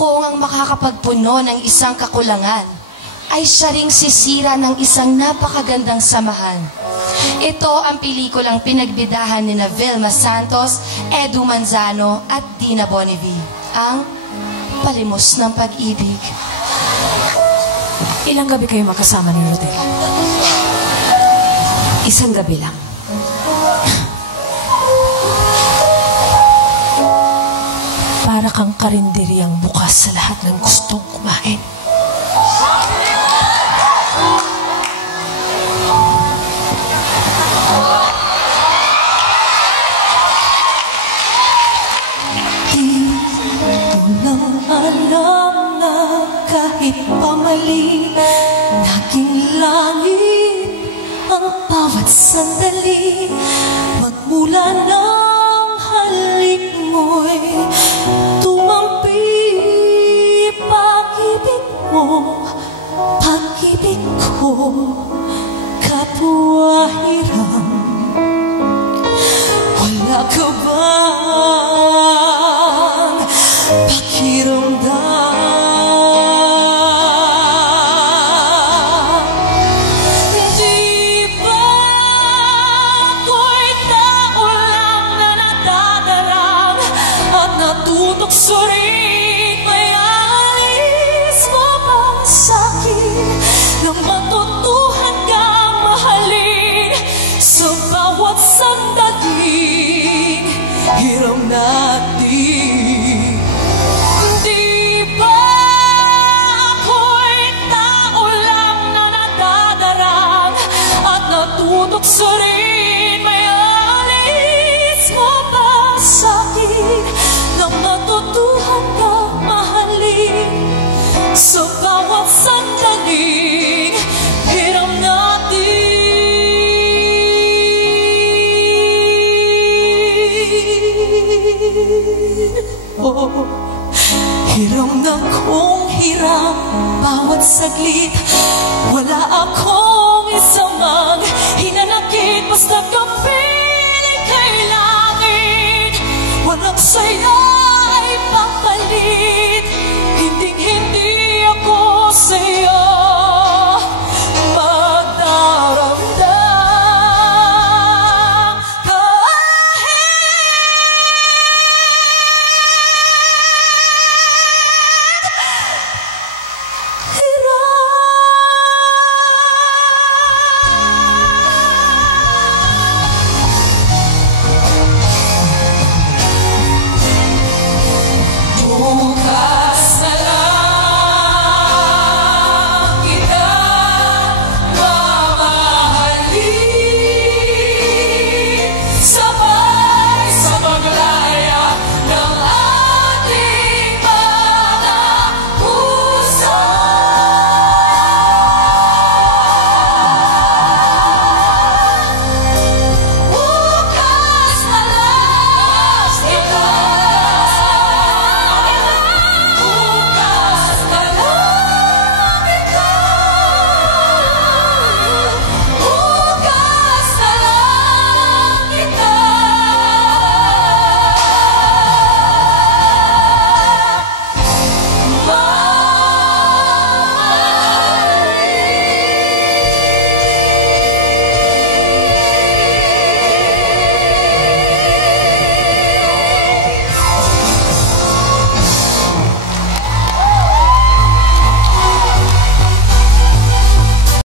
kung ang makakapagpuno ng isang kakulangan ay siya ring sisira ng isang napakagandang samahan. Ito ang pelikulang pinagbidahan ni Vilma Santos, Edu Manzano at Dina Bonnevie, ang Palimos ng Pag-ibig. Ilang gabi kayo makasama ni Rodel? Isang gabi lang. Para kang karinderyang bukas sa lahat ng gustong kumain. Alam na kahit pamali, naging langit ang bawat sandali. Magmula ng halik mo'y tumampi, pag-ibig mo, pag-ibig ko, kapwa hiram. Wala ka bang pakiramdam? Di ba ako'y tao lang na nadadarang at natutokso rin? May alis mo ba sa'kin na matutuhan kang mahalin sa bawat sandaling hiram natin? Di ba ako'y tao lang na nadadarang at natutokso rin? May alis mo ba sa'kin na matutuhan kang mahalin sa bawat sandaling hiram natin? Oh, hiram na kong hiram bawat saglit. Wala akong isamang hinanakit, basta kang piling kay langit. Walang saya ay papalit, hinding-hindi ako sa'yo magdaramdam. Oh,